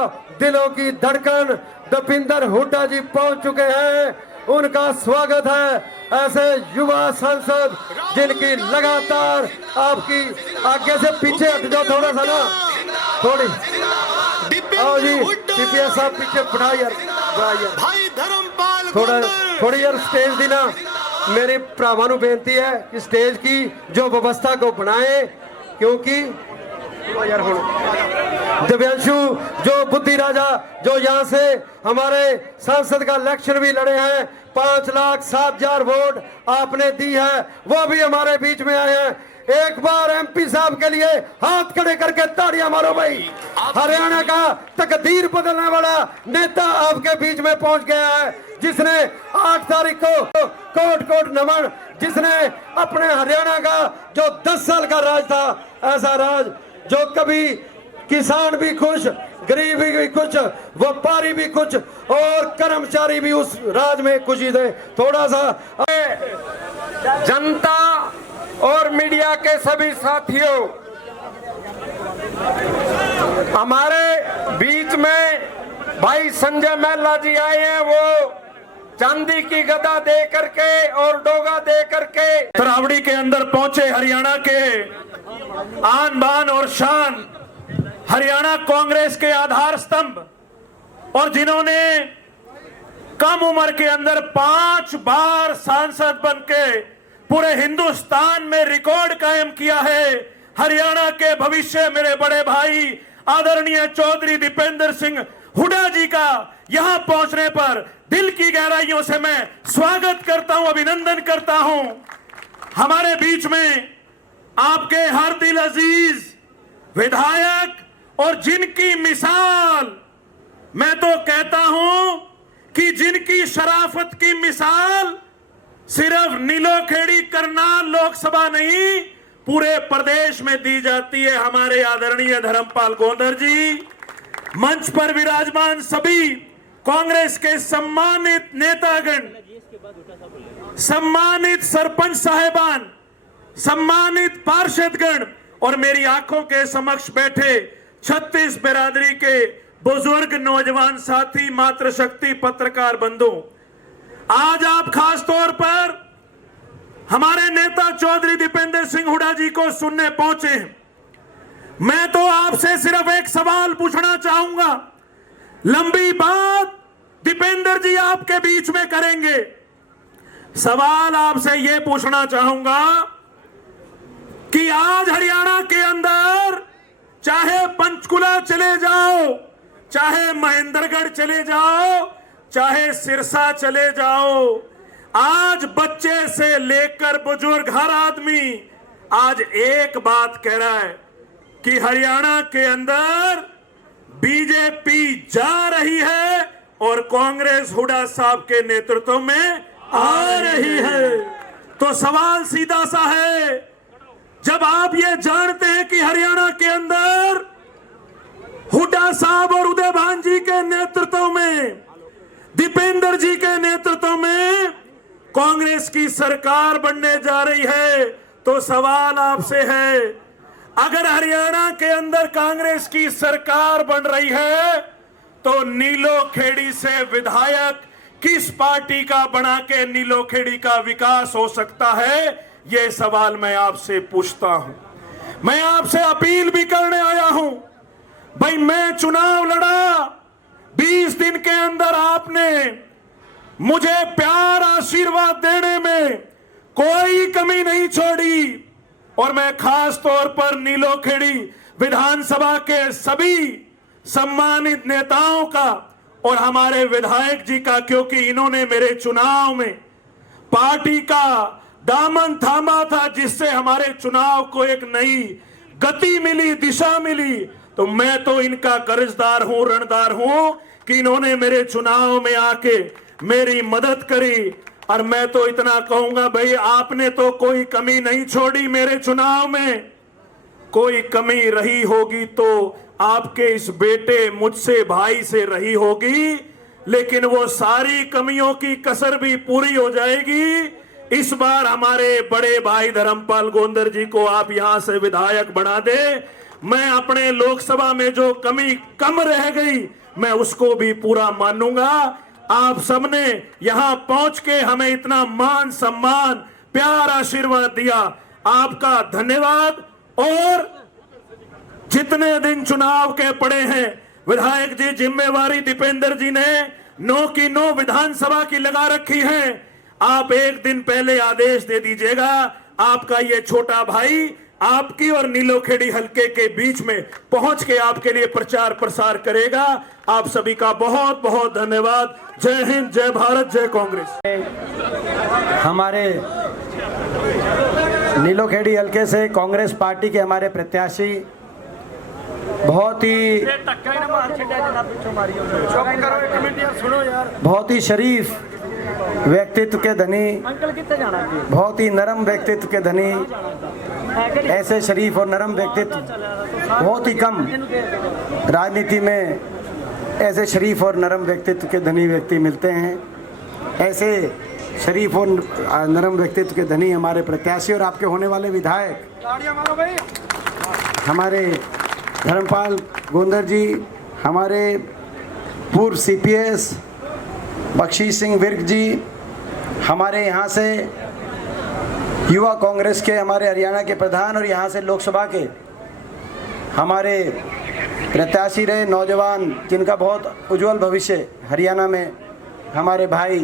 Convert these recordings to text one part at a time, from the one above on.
दिलों की धड़कन दीपेंद्र हुड्डा जी पहुंच चुके हैं। उनका स्वागत है ऐसे युवा सांसद जिनकी लगातार आपकी आगे से पीछे हट जाओ थोड़ा सा ना, थोड़ी आओ जी टीपीएस साहब पीछे बढ़ा यार, थोड़ी यार स्टेज दी ना। मेरी भरावां नूं बेनती है कि स्टेज की जो व्यवस्था को बनाए, क्योंकि यार दिव्यांशु जो बुद्धि राजा जो यहाँ से हमारे सांसद का इलेक्शन भी लड़े हैं, 5,07,000 वोट आपने दी है, वो भी हमारे बीच में आए हैं। एक बार एमपी साहब के लिए हाथ खड़े करके ताड़ियां मारो भाई। हरियाणा का तकदीर बदलने वाला नेता आपके बीच में पहुंच गया है, जिसने 8 तारीख को कोट कोट नमन, जिसने अपने हरियाणा का जो 10 साल का राज था, ऐसा राज जो कभी किसान भी खुश, गरीब भी खुश, व्यापारी भी खुश और कर्मचारी भी उस राज में खुशी थे। थोड़ा सा जनता और मीडिया के सभी साथियों, हमारे बीच में भाई संजय महिला जी आए हैं। वो चांदी की गदा दे करके और डोगा दे करके तरावड़ी के अंदर पहुंचे। हरियाणा के आन बान और शान, हरियाणा कांग्रेस के आधार स्तंभ, और जिन्होंने कम उम्र के अंदर 5 बार सांसद बनके पूरे हिंदुस्तान में रिकॉर्ड कायम किया है। हरियाणा के भविष्य मेरे बड़े भाई आदरणीय चौधरी दीपेंद्र सिंह हुड्डा जी का यहां पहुंचने पर दिल की गहराइयों से मैं स्वागत करता हूं, अभिनंदन करता हूं। हमारे बीच में आपके हर दिल अजीज विधायक, और जिनकी मिसाल, मैं तो कहता हूं कि जिनकी शराफत की मिसाल सिर्फ नीलोखेड़ी करनाल लोकसभा नहीं पूरे प्रदेश में दी जाती है, हमारे आदरणीय धर्मपाल गोंदर जी। मंच पर विराजमान सभी कांग्रेस के सम्मानित नेतागण, सम्मानित सरपंच साहेबान, सम्मानित पार्षदगण और मेरी आंखों के समक्ष बैठे 36 बिरादरी के बुजुर्ग नौजवान साथी, मातृशक्ति पत्रकार बंधु, आज आप खास तौर पर हमारे नेता चौधरी दीपेंद्र सिंह हुड्डा जी को सुनने पहुंचे हैं। मैं तो आपसे सिर्फ एक सवाल पूछना चाहूंगा। लंबी बात दीपेंद्र जी आपके बीच में करेंगे। सवाल आपसे यह पूछना चाहूंगा कि आज हरियाणा के अंदर चाहे पंचकुला चले जाओ, चाहे महेंद्रगढ़ चले जाओ, चाहे सिरसा चले जाओ, आज बच्चे से लेकर बुजुर्ग हर आदमी आज एक बात कह रहा है कि हरियाणा के अंदर बीजेपी जा रही है और कांग्रेस हुड्डा साहब के नेतृत्व में आ रही है। तो सवाल सीधा सा है, जब आप ये जानते हैं कि हरियाणा के अंदर हुड्डा साहब और उदयभान जी के नेतृत्व में, दीपेंद्र जी के नेतृत्व में कांग्रेस की सरकार बनने जा रही है, तो सवाल आपसे है, अगर हरियाणा के अंदर कांग्रेस की सरकार बन रही है तो नीलोखेड़ी से विधायक किस पार्टी का बना के नीलोखेड़ी का विकास हो सकता है, यह सवाल मैं आपसे पूछता हूं। मैं आपसे अपील भी करने आया हूं। भाई मैं चुनाव लड़ा, 20 दिन के अंदर आपने मुझे प्यार आशीर्वाद देने में कोई कमी नहीं छोड़ी, और मैं खास तौर पर नीलोखेड़ी विधानसभा के सभी सम्मानित नेताओं का और हमारे विधायक जी का, क्योंकि इन्होंने मेरे चुनाव में पार्टी का दामन थामा था, जिससे हमारे चुनाव को एक नई गति मिली, दिशा मिली। तो मैं तो इनका कर्जदार हूं, ऋणदार हूं कि इन्होंने मेरे चुनाव में आके मेरी मदद करी। और मैं तो इतना कहूंगा, भाई आपने तो कोई कमी नहीं छोड़ी मेरे चुनाव में। कोई कमी रही होगी तो आपके इस बेटे मुझसे, भाई से रही होगी, लेकिन वो सारी कमियों की कसर भी पूरी हो जाएगी। इस बार हमारे बड़े भाई धर्मपाल गोंदर जी को आप यहां से विधायक बना दे। मैं अपने लोकसभा में जो कमी कम रह गई मैं उसको भी पूरा मानूंगा। आप सबने यहां पहुंच के हमें इतना मान सम्मान प्यार आशीर्वाद दिया, आपका धन्यवाद। और जितने दिन चुनाव के पड़े हैं विधायक जी, जिम्मेवारी दीपेंद्र जी ने 9 की 9 विधानसभा की लगा रखी है। आप एक दिन पहले आदेश दे दीजिएगा, आपका ये छोटा भाई आपकी और नीलोखेड़ी हलके के बीच में पहुंच के आपके लिए प्रचार प्रसार करेगा। आप सभी का बहुत बहुत धन्यवाद। जय हिंद, जय भारत, जय कांग्रेस। हमारे नीलोखेड़ी हलके से कांग्रेस पार्टी के हमारे प्रत्याशी बहुत ही शरीफ व्यक्तित्व के धनी, बहुत ही नरम व्यक्तित्व के धनी, ऐसे शरीफ और नरम व्यक्तित्व बहुत ही कम राजनीति में ऐसे शरीफ और नरम व्यक्तित्व के धनी व्यक्ति मिलते हैं। ऐसे शरीफ और नरम व्यक्तित्व के धनी हमारे प्रत्याशी और आपके होने वाले विधायक हमारे धर्मपाल गोंदर जी, हमारे पूर्व CPS बख्शीश सिंह विर्क जी, हमारे यहाँ से युवा कांग्रेस के हमारे हरियाणा के प्रधान और यहाँ से लोकसभा के हमारे प्रत्याशी रहे नौजवान जिनका बहुत उज्जवल भविष्य हरियाणा में, हमारे भाई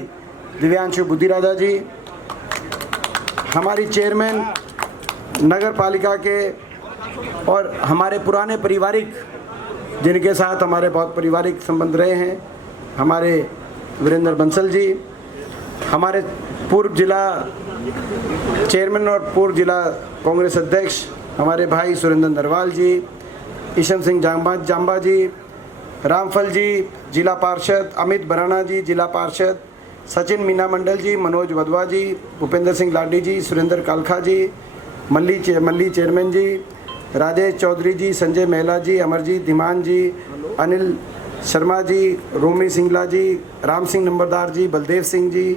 दिव्यांशु बुद्धिराजा जी, हमारी चेयरमैन नगर पालिका के और हमारे पुराने पारिवारिक जिनके साथ हमारे बहुत पारिवारिक संबंध रहे हैं, हमारे वीरेंद्र बंसल जी, हमारे पूर्व जिला चेयरमैन और पूर्व जिला कांग्रेस अध्यक्ष हमारे भाई सुरेंद्र नरवाल जी, ईशन सिंह जांबा जी, रामफल जी जिला पार्षद, अमित बराना जी जिला पार्षद, सचिन मीना मंडल जी, मनोज वधवा जी, भूपेंद्र सिंह लाडी जी, सुरेंद्र कालखा जी, मल्ली चेयरमैन जी, राजेश चौधरी जी, संजय मेहला जी, अमरजीत धीमान जी, अनिल शर्मा जी, रोमी सिंगला जी, राम सिंह नंबरदार जी, बलदेव सिंह जी,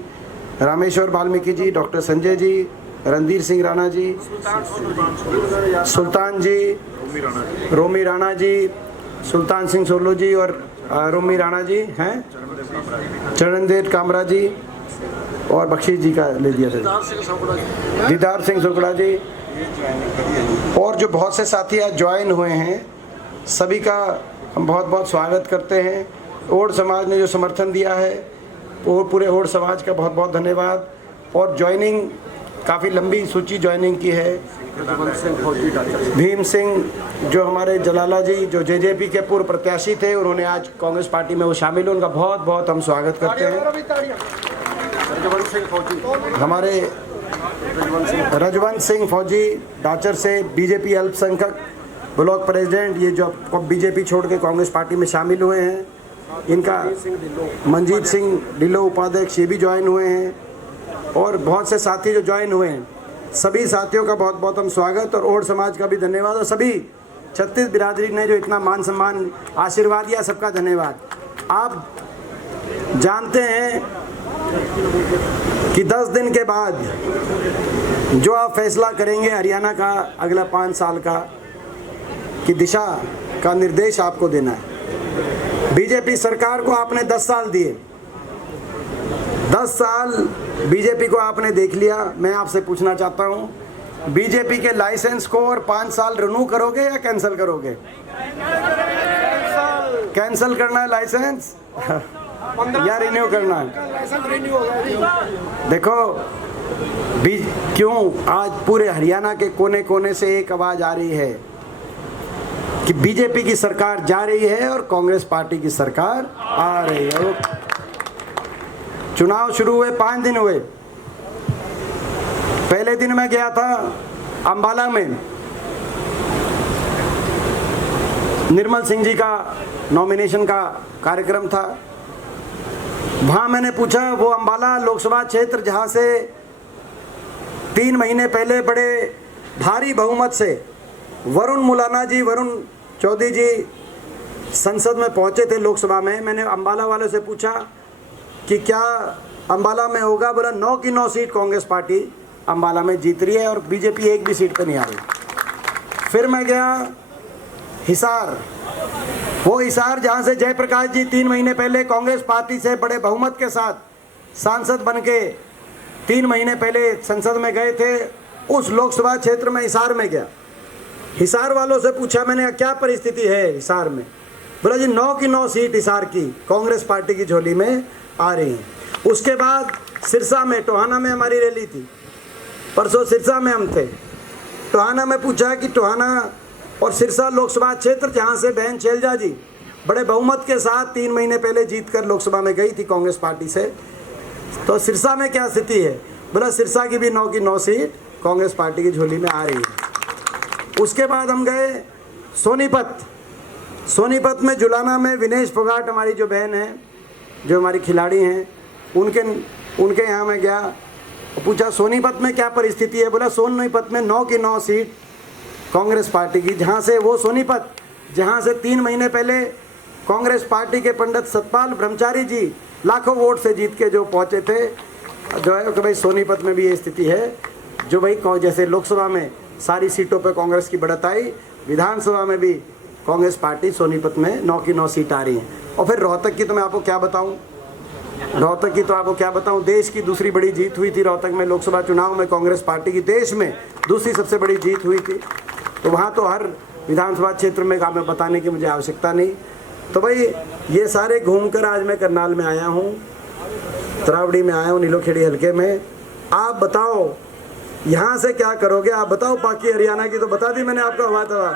रामेश्वर वाल्मीकि जी, डॉक्टर संजय जी, रणधीर सिंह राणा जी, सुल्तान जी, रोमी राणा जी, सुल्तान सिंह सोलो जी और रोमी राणा जी हैं, चरणदेव कामरा जी और बख्शीश जी का ले दिया था, दीदार सिंह सुकड़ा जी और जो बहुत से साथी आज ज्वाइन हुए हैं, सभी का हम बहुत बहुत स्वागत करते हैं। ओड समाज ने जो समर्थन दिया है वो पूरे ओड समाज का बहुत बहुत धन्यवाद। और ज्वाइनिंग काफ़ी लंबी सूची ज्वाइनिंग की है। भीम सिंह जो हमारे जलाला जी जो JJP के पूर्व प्रत्याशी थे, उन्होंने आज कांग्रेस पार्टी में वो शामिल हुए, उनका बहुत बहुत हम स्वागत करते हैं। हमारे रजवंत सिंह फौजी डाचर से BJP अल्पसंख्यक ब्लॉक प्रेसिडेंट, ये जो BJP छोड़ के कांग्रेस पार्टी में शामिल हुए हैं, इनका मंजीत सिंह ढिल्लो उपाध्यक्ष ये भी ज्वाइन हुए हैं और बहुत से साथी जो ज्वाइन हुए हैं, सभी साथियों का बहुत बहुत हम स्वागत और ओड समाज का भी धन्यवाद और सभी 36 बिरादरी ने जो इतना मान सम्मान आशीर्वाद दिया, सबका धन्यवाद। आप जानते हैं कि 10 दिन के बाद जो आप फैसला करेंगे हरियाणा का अगला 5 साल का की दिशा का निर्देश आपको देना है। BJP सरकार को आपने 10 साल दिए, 10 साल BJP को आपने देख लिया। मैं आपसे पूछना चाहता हूँ, BJP के लाइसेंस को और 5 साल रिन्यू करोगे या कैंसिल करोगे? कैंसिल करना है लाइसेंस या रिन्यू करना है? देखो क्यों आज पूरे हरियाणा के कोने कोने से एक आवाज आ रही है कि BJP की सरकार जा रही है और कांग्रेस पार्टी की सरकार आ रही है। चुनाव शुरू हुए 5 दिन हुए। पहले दिन मैं गया था अंबाला में, निर्मल सिंह जी का नॉमिनेशन का कार्यक्रम था। वहां मैंने पूछा, वो अंबाला लोकसभा क्षेत्र जहां से 3 महीने पहले बड़े भारी बहुमत से वरुण चौधरी जी संसद में पहुंचे थे लोकसभा में। मैंने अंबाला वालों से पूछा कि क्या अंबाला में होगा? बोला 9 की 9 सीट कांग्रेस पार्टी अंबाला में जीत रही है और BJP एक भी सीट पे नहीं आ रही। फिर मैं गया हिसार, वो हिसार जहाँ से जयप्रकाश जी 3 महीने पहले कांग्रेस पार्टी से बड़े बहुमत के साथ सांसद बन के 3 महीने पहले संसद में गए थे, उस लोकसभा क्षेत्र में हिसार में गया। हिसार वालों से पूछा मैंने, क्या परिस्थिति है हिसार में? बोला जी 9 की 9 सीट हिसार की कांग्रेस पार्टी की झोली में आ रही हैं। उसके बाद सिरसा में, टोहाना में हमारी रैली थी, परसों सिरसा में हम थे। टोहाना में पूछा कि टोहाना और सिरसा लोकसभा क्षेत्र जहाँ से बहन शैलजा जी बड़े बहुमत के साथ 3 महीने पहले जीतकर लोकसभा में गई थी कांग्रेस पार्टी से, तो सिरसा में क्या स्थिति है? बोला सिरसा की भी 9 की 9 सीट कांग्रेस पार्टी की झोली में आ रही है। उसके बाद हम गए सोनीपत। सोनीपत में जुलाना में विनेश फोगाट हमारी जो बहन है, जो हमारी खिलाड़ी हैं, उनके यहाँ मैं गया, पूछा सोनीपत में क्या परिस्थिति है? बोला सोनीपत में 9 की 9 सीट कांग्रेस पार्टी की, जहाँ से वो सोनीपत जहाँ से 3 महीने पहले कांग्रेस पार्टी के पंडित सतपाल ब्रह्मचारी जी लाखों वोट से जीत के जो पहुँचे थे, जो है कि भाई सोनीपत में भी ये स्थिति है, जो भाई जैसे लोकसभा में सारी सीटों पर कांग्रेस की बढ़त आई, विधानसभा में भी कांग्रेस पार्टी सोनीपत में 9 की 9 सीट आ रही हैं। और फिर रोहतक की तो मैं आपको क्या बताऊँ, रोहतक की तो आपको क्या बताऊं, देश की दूसरी बड़ी जीत हुई थी रोहतक में लोकसभा चुनाव में, कांग्रेस पार्टी की देश में दूसरी सबसे बड़ी जीत हुई थी। तो वहाँ तो हर विधानसभा क्षेत्र में हमें बताने की मुझे आवश्यकता नहीं। तो भाई ये सारे घूमकर आज मैं करनाल में आया हूँ, तरावड़ी में आया हूँ, नीलोखेड़ी हल्के में। आप बताओ यहाँ से क्या करोगे? आप बताओ। बाकी हरियाणा की तो बता दी मैंने आपको, हवा तवा।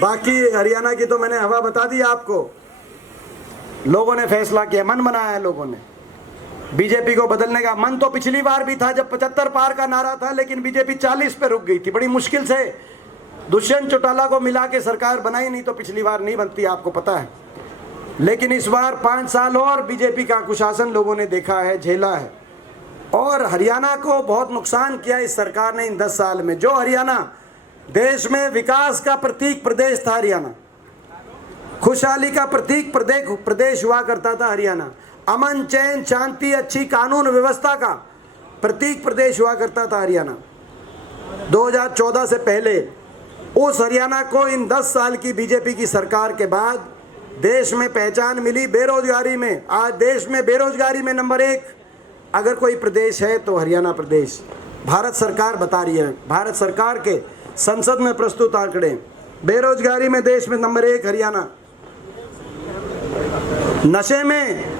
बाकी हरियाणा की तो मैंने हवा बता दी आपको। लोगों ने फैसला किया, मन बनाया है लोगों ने बीजेपी को बदलने का। मन तो पिछली बार भी था जब 75 पार का नारा था, लेकिन बीजेपी 40 पे रुक गई थी। बड़ी मुश्किल से दुष्यंत चौटाला को मिला के सरकार बनाई, नहीं तो पिछली बार नहीं बनती, आपको पता है। लेकिन इस बार 5 साल और बीजेपी का कुशासन लोगों ने देखा है, झेला है, और हरियाणा को बहुत नुकसान किया इस सरकार ने इन 10 साल में। जो हरियाणा देश में विकास का प्रतीक प्रदेश था, हरियाणा खुशहाली का प्रतीक प्रदेश हुआ करता था, हरियाणा अमन चैन शांति अच्छी कानून व्यवस्था का प्रतीक प्रदेश हुआ करता था हरियाणा। 2014 से पहले उस हरियाणा को इन 10 साल की बीजेपी की सरकार के बाद देश में पहचान मिली बेरोजगारी में। आज देश में बेरोजगारी में नंबर 1 अगर कोई प्रदेश है तो हरियाणा प्रदेश। भारत सरकार बता रही है, भारत सरकार के संसद में प्रस्तुत आंकड़े, बेरोजगारी में देश में नंबर 1 हरियाणा, नशे में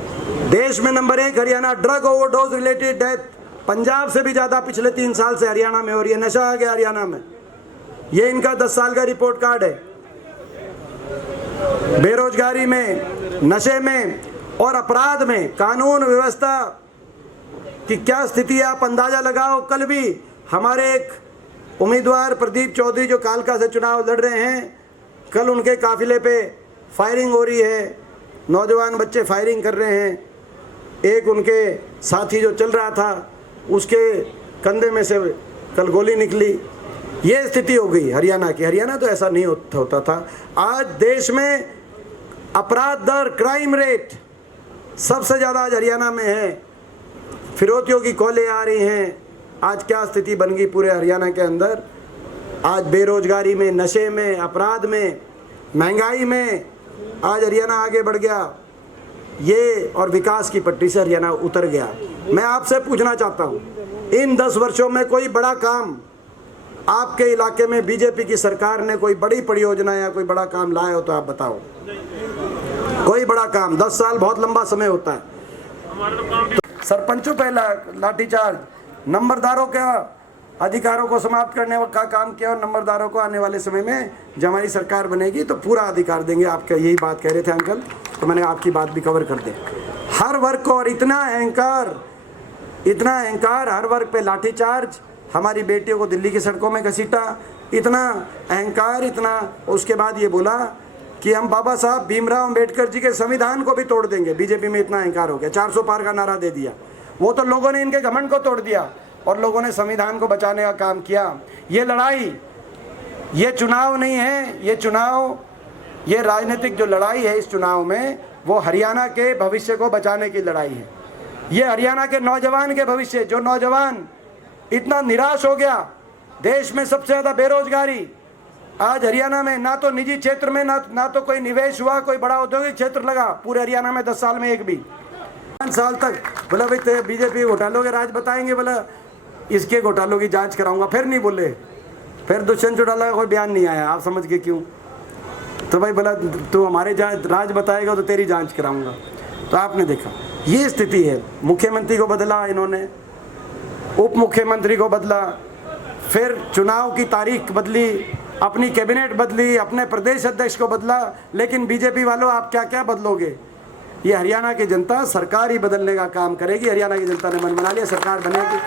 देश में number 1 Haryana, drug overdose related death Punjab से भी ज्यादा पिछले 3 साल से हरियाणा में हो रही है। नशा आ गया हरियाणा में, ये इनका 10 साल का रिपोर्ट कार्ड है। बेरोजगारी में, नशे में और अपराध में, कानून व्यवस्था की क्या स्थिति है आप अंदाजा लगाओ। कल भी हमारे एक उम्मीदवार प्रदीप चौधरी जो कालका से चुनाव लड़ रहे हैं, कल उनके काफिले पे फायरिंग हो रही है, नौजवान बच्चे फायरिंग कर रहे हैं। एक उनके साथी जो चल रहा था उसके कंधे में से कल गोली निकली। ये स्थिति हो गई हरियाणा की। हरियाणा तो ऐसा नहीं होता था। आज देश में अपराध दर, क्राइम रेट सबसे ज़्यादा आज हरियाणा में है। फिरौतियों की कॉलें आ रही हैं। आज क्या स्थिति बन गई पूरे हरियाणा के अंदर। आज बेरोजगारी में, नशे में, अपराध में, महंगाई में आज हरियाणा आगे बढ़ गया। ये और विकास की पटरी से हरियाणा उतर गया। मैं आपसे पूछना चाहता हूँ, इन 10 वर्षों में कोई बड़ा काम आपके इलाके में बीजेपी की सरकार ने कोई बड़ी परियोजना या कोई बड़ा काम लाया हो तो आप बताओ। कोई बड़ा काम, 10 साल बहुत लंबा समय होता है। सरपंचों पे लाठीचार्ज, नंबरदारों के अधिकारों को समाप्त करने का काम किया, और नंबरदारों को आने वाले समय में जब हमारी सरकार बनेगी तो पूरा अधिकार देंगे। आप यही बात कह रहे थे अंकल, तो मैंने आपकी बात भी कवर कर दी। हर वर्ग को, और इतना अहंकार, हर वर्ग पे लाठीचार्ज, हमारी बेटियों को दिल्ली की सड़कों में घसीटा, इतना अहंकार, इतना। उसके बाद ये बोला कि हम बाबा साहब भीमराव अंबेडकर जी के संविधान को भी तोड़ देंगे। बीजेपी में इतना अहंकार हो गया, 400 पार का नारा दे दिया। वो तो लोगों ने इनके घमंड को तोड़ दिया और लोगों ने संविधान को बचाने का काम किया। ये लड़ाई, ये चुनाव नहीं है, ये चुनाव, ये राजनीतिक जो लड़ाई है इस चुनाव में, वो हरियाणा के भविष्य को बचाने की लड़ाई है। ये हरियाणा के नौजवान के भविष्य, जो नौजवान इतना निराश हो गया देश में सबसे ज़्यादा बेरोजगारी आज हरियाणा में, ना तो निजी क्षेत्र में ना तो कोई निवेश हुआ, कोई बड़ा औद्योगिक क्षेत्र लगा पूरे हरियाणा में 10 साल में एक भी। 5 साल तक बोला भाई बीजेपी घोटालों के राज बताएंगे, बोला इसके घोटालों की जांच कराऊंगा, फिर नहीं बोले, फिर दुष्यंत चौटाला का कोई बयान नहीं आया, आप समझ के क्यों? तो भाई बोला तू हमारे राज बताएगा तो तेरी जांच कराऊंगा। तो आपने देखा ये स्थिति है। मुख्यमंत्री को बदला इन्होंने, उप मुख्यमंत्री को बदला, फिर चुनाव की तारीख बदली, अपनी कैबिनेट बदली, अपने प्रदेश अध्यक्ष को बदला, लेकिन बीजेपी वालों आप क्या क्या बदलोगे? ये हरियाणा की जनता सरकार ही बदलने का काम करेगी। हरियाणा की जनता ने मन बना लिया, सरकार बनेगी,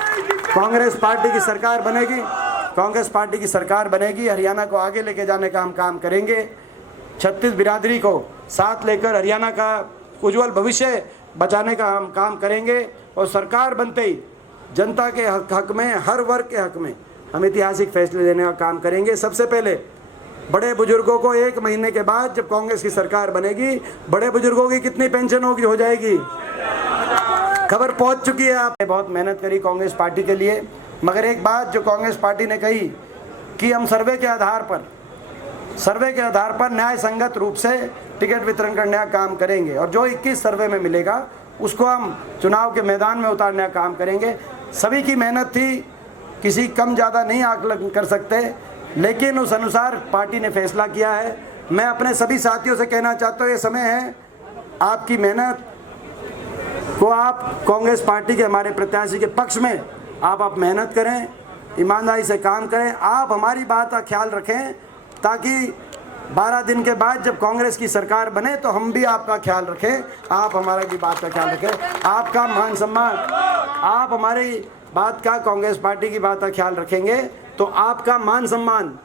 कांग्रेस पार्टी की सरकार बनेगी, कांग्रेस पार्टी की सरकार बनेगी। हरियाणा को आगे लेके जाने का हम काम करेंगे। 36 बिरादरी को साथ लेकर हरियाणा का उज्जवल भविष्य बचाने का हम काम करेंगे। और सरकार बनते ही जनता के हक में, हर वर्ग के हक में हम ऐतिहासिक फैसले लेने का काम करेंगे। सबसे पहले बड़े बुजुर्गों को 1 महीने के बाद जब कांग्रेस की सरकार बनेगी, बड़े बुजुर्गों की कितनी पेंशन हो जाएगी, खबर पहुंच चुकी है। आपने बहुत मेहनत करी कांग्रेस पार्टी के लिए, मगर एक बात जो कांग्रेस पार्टी ने कही कि हम सर्वे के आधार पर न्याय संगत रूप से टिकट वितरण करने का काम करेंगे, और जो 21 सर्वे में मिलेगा उसको हम चुनाव के मैदान में उतारने का काम करेंगे। सभी की मेहनत थी, किसी कम ज़्यादा नहीं आकलन कर सकते, लेकिन उस अनुसार पार्टी ने फैसला किया है। मैं अपने सभी साथियों से कहना चाहता हूँ, ये समय है आपकी मेहनत को आप कांग्रेस पार्टी के हमारे प्रत्याशी के पक्ष में आप मेहनत करें, ईमानदारी से काम करें। आप हमारी बात का ख्याल रखें ताकि 12 दिन के बाद जब कांग्रेस की सरकार बने तो हम भी आपका ख्याल रखें, आप हमारा भी बात का ख्याल रखें। आपका मान सम्मान, आप हमारी बात का, कांग्रेस पार्टी की बात का ख्याल रखेंगे तो आपका मान सम्मान,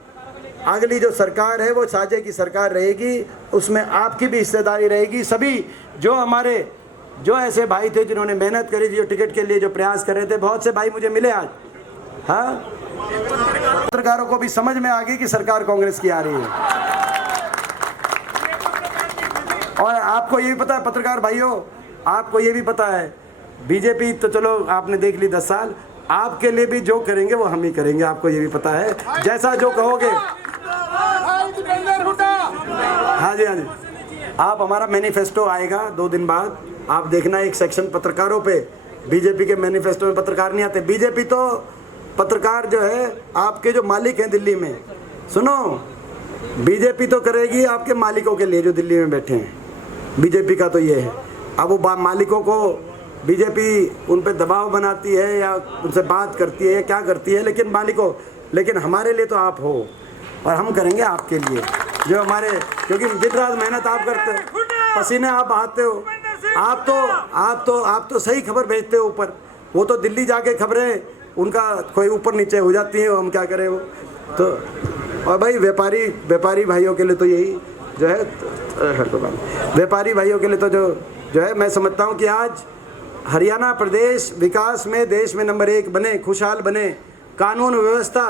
अगली जो सरकार है वो साझे की सरकार रहेगी, उसमें आपकी भी हिस्सेदारी रहेगी। सभी जो ऐसे भाई थे जिन्होंने मेहनत करी थी, जो टिकट के लिए जो प्रयास कर रहे थे, बहुत से भाई मुझे मिले आज। हाँ, पत्रकारों को भी समझ में आ गई कि सरकार कांग्रेस की आ रही है। और आपको ये भी पता है पत्रकार भाइयों, आपको ये भी पता है बीजेपी तो चलो आपने देख ली 10 साल, आपके लिए भी जो करेंगे वो हम ही करेंगे, आपको ये भी पता है। जैसा जो कहोगे, हाँ जी, आप हमारा मैनिफेस्टो आएगा 2 दिन बाद, आप देखना एक सेक्शन पत्रकारों पे। बीजेपी के मैनिफेस्टो में पत्रकार नहीं आते। बीजेपी तो पत्रकार जो है आपके जो मालिक हैं दिल्ली में, सुनो, बीजेपी तो करेगी आपके मालिकों के लिए जो दिल्ली में बैठे हैं। बीजेपी का तो ये है, अब वो मालिकों को बीजेपी उन पे दबाव बनाती है या उनसे बात करती है या क्या करती है, लेकिन हमारे लिए तो आप हो और हम करेंगे आपके लिए जो हमारे, क्योंकि दिन रात मेहनत आप करते हो, पसीने आप बहाते हो, आप तो सही खबर भेजते हो ऊपर, वो तो दिल्ली जाके खबरें उनका कोई ऊपर नीचे हो जाती है, हम क्या करें वो तो। और भाई व्यापारी भाइयों के लिए तो यही जो है, व्यापारी भाइयों के लिए तो जो है मैं समझता हूँ कि आज हरियाणा प्रदेश विकास में देश में नंबर 1 बने, खुशहाल बने। कानून व्यवस्था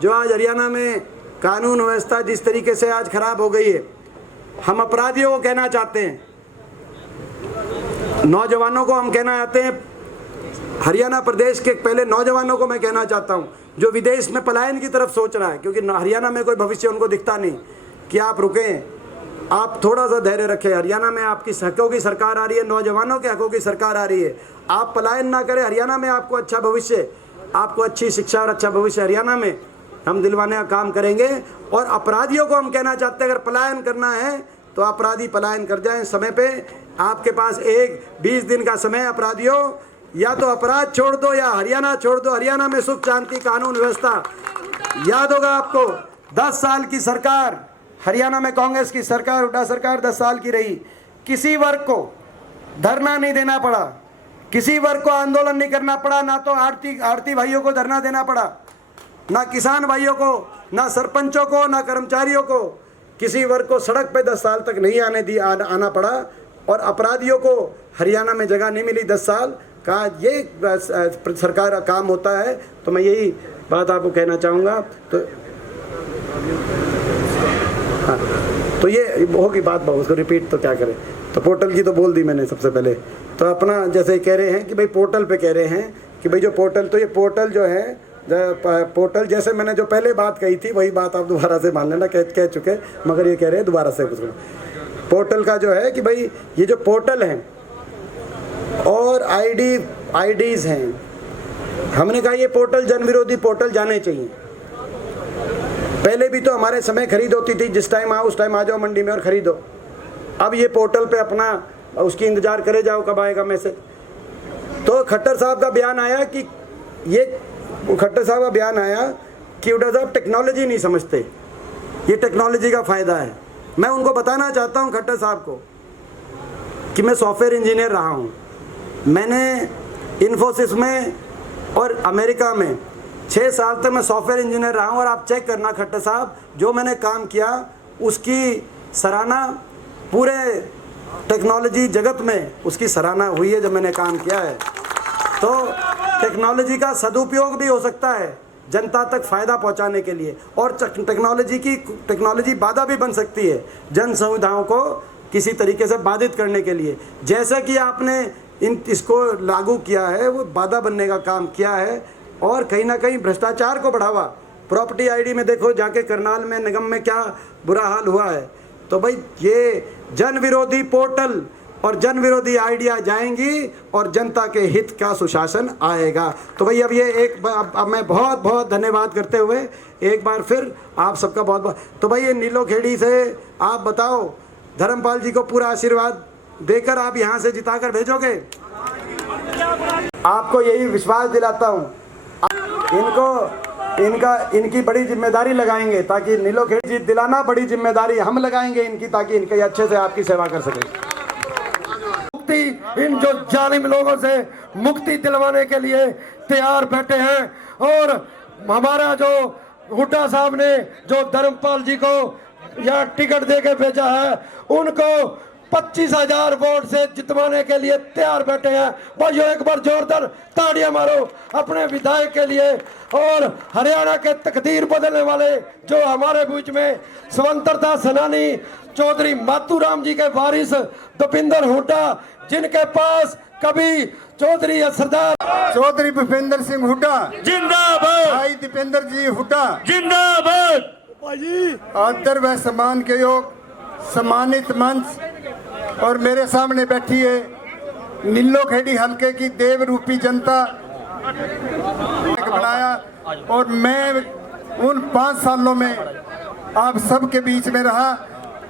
जो आज हरियाणा में कानून व्यवस्था जिस तरीके से आज खराब हो गई है, हम अपराधियों को कहना चाहते हैं, नौजवानों को हम कहना चाहते हैं, हरियाणा प्रदेश के पहले नौजवानों को मैं कहना चाहता हूं जो विदेश में पलायन की तरफ सोच रहा है, क्योंकि हरियाणा में कोई भविष्य उनको दिखता नहीं, कि आप रुकें, आप थोड़ा सा धैर्य रखें। हरियाणा में आपकी हकों की सरकार आ रही है, नौजवानों के हकों की सरकार आ रही है, आप पलायन ना करें। हरियाणा में आपको अच्छा भविष्य, आपको अच्छी शिक्षा और अच्छा भविष्य हरियाणा में हम दिलवाने का काम करेंगे। और अपराधियों को हम कहना चाहते हैं, अगर पलायन करना है तो अपराधी पलायन कर जाएं समय पे। आपके पास 20 दिन का समय, अपराधियों या तो अपराध छोड़ दो या हरियाणा छोड़ दो। हरियाणा में सुख शांति कानून व्यवस्था, याद होगा आपको 10 साल की सरकार हरियाणा में, कांग्रेस की सरकार, हुड्डा सरकार 10 साल की रही, किसी वर्ग को धरना नहीं देना पड़ा, किसी वर्ग को आंदोलन नहीं करना पड़ा, ना तो आड़ती भाइयों को धरना देना पड़ा, ना किसान भाइयों को, ना सरपंचों को, ना कर्मचारियों को, किसी वर्ग को सड़क पे 10 साल तक नहीं आना पड़ा। और अपराधियों को हरियाणा में जगह नहीं मिली 10 साल का, ये सरकार का काम होता है। तो मैं यही बात आपको कहना चाहूँगा। तो ये होगी बात, उसको रिपीट तो क्या करें। तो पोर्टल की तो बोल दी मैंने सबसे पहले। तो अपना जैसे कह रहे हैं कि भाई पोर्टल पे कह रहे हैं कि भाई जो पोर्टल, तो ये पोर्टल जो है पोर्टल, जैसे मैंने जो पहले बात कही थी वही बात आप दोबारा से मान लेना, कह चुके, मगर ये कह रहे हैं दोबारा से कुछ। पोर्टल का जो है कि भाई ये जो पोर्टल हैं और आईडीज़ हैं, हमने कहा ये पोर्टल जन विरोधी पोर्टल जाने चाहिए। पहले भी तो हमारे समय खरीद होती थी, जिस टाइम आओ उस टाइम आ जाओ मंडी में और ख़रीदो। अब ये पोर्टल पे अपना उसकी इंतज़ार करे जाओ कब आएगा मैसेज। तो खट्टर साहब का बयान आया कि उड़ाव साहब टेक्नोलॉजी नहीं समझते, ये टेक्नोलॉजी का फ़ायदा है। मैं उनको बताना चाहता हूँ खट्टर साहब को कि मैं सॉफ्टवेयर इंजीनियर रहा हूँ। मैंने इन्फोसिस में और अमेरिका में 6 साल तक मैं सॉफ्टवेयर इंजीनियर रहा हूँ, और आप चेक करना खट्टर साहब, जो मैंने काम किया उसकी सराहना पूरे टेक्नोलॉजी जगत में उसकी सराहना हुई है जब मैंने काम किया है। तो टेक्नोलॉजी का सदुपयोग भी हो सकता है जनता तक फ़ायदा पहुंचाने के लिए, और टेक्नोलॉजी बाधा भी बन सकती है जन सुविधाओं को किसी तरीके से बाधित करने के लिए। जैसा कि आपने इसको लागू किया है, वो बाधा बनने का काम किया है, और कहीं ना कहीं भ्रष्टाचार को बढ़ावा। प्रॉपर्टी आईडी में देखो जाके करनाल में निगम में क्या बुरा हाल हुआ है। तो भाई ये जन विरोधी पोर्टल और जन विरोधी आइडिया जाएंगी और जनता के हित का सुशासन आएगा। तो भाई अब ये अब मैं बहुत बहुत धन्यवाद करते हुए एक बार फिर आप सबका बहुत बहुत। तो भाई ये नीलोखेड़ी से आप बताओ, धर्मपाल जी को पूरा आशीर्वाद देकर आप यहाँ से जिताकर भेजोगे? आपको यही विश्वास दिलाता हूँ। इनकी बड़ी जिम्मेदारी लगाएंगे, ताकि नीलोखेड़ी जीत दिलाना बड़ी जिम्मेदारी हम लगाएंगे इनकी, ताकि इनके अच्छे से आपकी सेवा कर सके। मुक्ति, इन जो जालिम लोगों से मुक्ति दिलवाने के लिए तैयार बैठे हैं। और हमारा जो हुड्डा साहब ने जो धर्मपाल जी को यहाँ टिकट दे के भेजा है, उनको 25,000 वोट से जितवाने के लिए तैयार बैठे हैं। भाइयों एक बार जोरदार ताड़ियां मारो अपने विधायक के लिए। और हरियाणा के तकदीर बदलने वाले जो हमारे बीच में स्वतंत्रता सेनानी चौधरी मातूराम जी के वारिस दीपेंद्र हुड्डा, जिनके पास कभी चौधरी सरदार चौधरी भूपेंद्र सिंह हुड्डा जिंदाबाद, भाई दीपेंद्र जी हुड्डा जिंदाबाद। आदर व सम्मान के योग सम्मानित मंच, और मेरे सामने बैठी है नीलोखेड़ी हलके की देव रूपी जनता बनाया। और मैं उन 5 सालों में आप सबके बीच में रहा।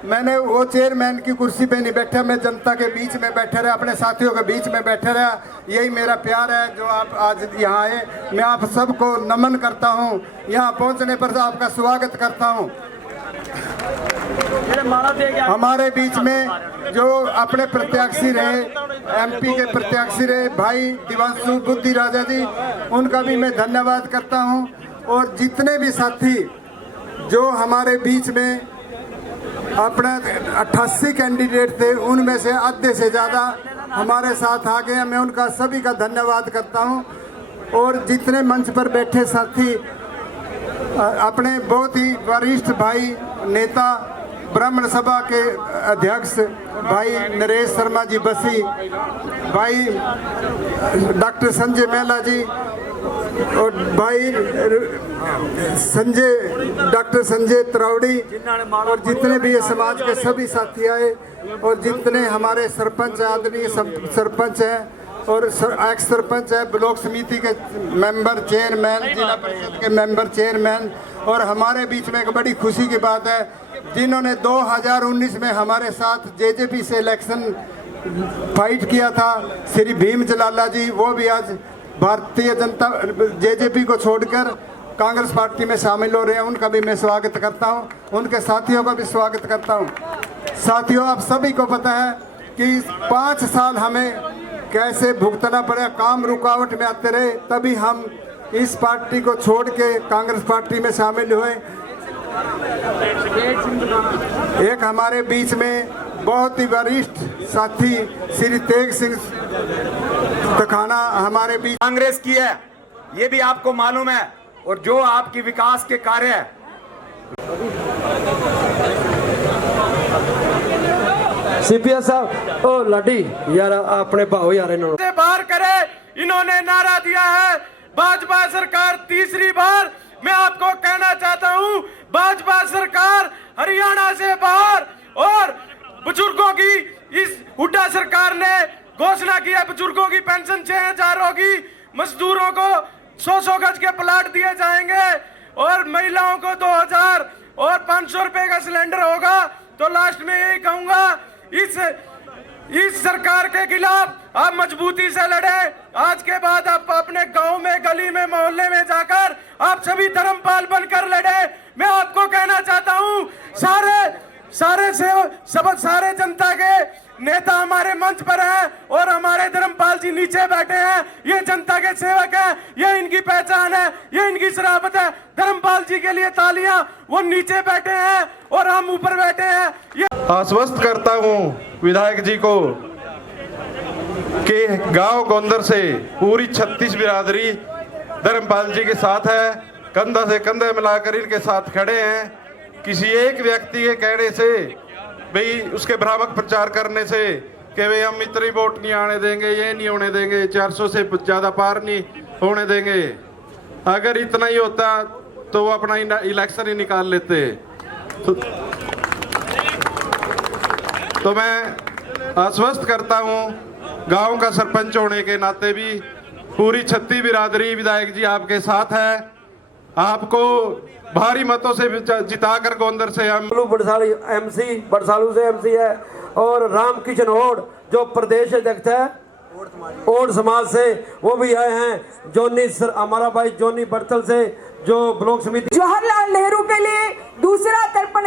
मैंने वो चेयरमैन की कुर्सी पे नहीं बैठा, मैं जनता के बीच में बैठा रहा, अपने साथियों के बीच में बैठा रहा। यही मेरा प्यार है जो आप आज यहाँ आए। मैं आप सबको नमन करता हूँ, यहाँ पहुँचने पर आपका स्वागत करता हूँ। हमारे बीच में जो अपने प्रत्याशी रहे, एमपी के प्रत्याशी रहे भाई दिवांशु बुद्धि राजा जी, उनका भी मैं धन्यवाद करता हूं। और जितने भी साथी जो हमारे बीच में अपना 88 कैंडिडेट थे, उनमें से आधे से ज़्यादा हमारे साथ आ गए, मैं उनका सभी का धन्यवाद करता हूं। और जितने मंच पर बैठे साथी, अपने बहुत ही वरिष्ठ भाई नेता ब्राह्मण सभा के अध्यक्ष भाई नरेश शर्मा जी बसी, भाई डॉक्टर संजय मेहला जी, और भाई डॉक्टर संजय त्रौड़ी, और जितने भी ये समाज के सभी साथी आए, और जितने हमारे सरपंच आदरणीय सरपंच हैं और एक्स सरपंच है, ब्लॉक समिति के मेंबर चेयरमैन, जिला परिषद के मेंबर चेयरमैन, और हमारे बीच में एक बड़ी खुशी की बात है जिन्होंने 2019 में हमारे साथ जेजेपी से इलेक्शन फाइट किया था, श्री भीम जलाला जी, वो भी आज भारतीय जनता जेजेपी को छोड़कर कांग्रेस पार्टी में शामिल हो रहे हैं। उनका भी मैं स्वागत करता हूं, उनके साथियों का भी स्वागत करता हूं। साथियों, आप सभी को पता है कि 5 साल हमें कैसे भुगतना पड़ा, काम रुकावट में आते रहे, तभी हम इस पार्टी को छोड़ के कांग्रेस पार्टी में शामिल हुए। एक हमारे बीच में बहुत ही वरिष्ठ साथी श्री तेग सिंह तखाना हमारे बीच कांग्रेस की है, ये भी आपको मालूम है, और जो आपकी विकास के कार्य है। सीपीएस साहब, ओ लाडी यार अपने भाव यार इन्होंने बाहर करे, इन्होंने नारा दिया है भाजपा सरकार तीसरी बार, मैं आपको कहना चाहता हूं, भाजपा सरकार हरियाणा से बाहर, और बुजुर्गों की इस हुड्डा सरकार ने घोषणा की है बुजुर्गों की पेंशन 6000 होगी, मजदूरों को 100 गज के प्लाट दिए जाएंगे, और महिलाओं को 2000 और 500 रुपए का सिलेंडर होगा। तो लास्ट में यही कहूंगा, इस सरकार के खिलाफ आप मजबूती से लड़े। आज के बाद आप अपने गांव में, गली में, मोहल्ले में जाकर आप सभी धर्मपाल बनकर लड़े। मैं आपको कहना चाहता हूं, सारे जनता के नेता हमारे मंच पर हैं और हमारे धर्मपाल जी नीचे बैठे हैं। ये जनता के सेवक है, ये इनकी पहचान है, ये इनकी शराफत है। धर्मपाल जी के लिए तालियां, वो नीचे बैठे हैं और हम ऊपर बैठे हैं। ये आश्वस्त करता हूं विधायक जी को कि गांव गोंदर से पूरी 36 बिरादरी धर्मपाल जी के साथ है, कंधा से कंधा मिलाकर इनके साथ खड़े हैं। किसी एक व्यक्ति के कहने से, भाई उसके भ्रामक प्रचार करने से कि भाई हम इतनी वोट नहीं आने देंगे, ये नहीं होने देंगे, 400 से ज्यादा पार नहीं होने देंगे, अगर इतना ही होता तो वो अपना इलेक्शन ही निकाल लेते। तो मैं आश्वस्त करता हूं, गांव का सरपंच होने के नाते भी पूरी 36 बिरादरी विधायक जी आपके साथ है। आपको भारी मतों से जिताकर गोंदर से हम बड़सालू से एमसी है, और रामकिशन ओड जो प्रदेश अध्यक्ष है ओड समाज से, वो भी आए हैं। जोनी हमारा भाई जोनी बड़तल से जो ब्लॉक समिति। जवाहरलाल नेहरू के लिए दूसरा तर्पण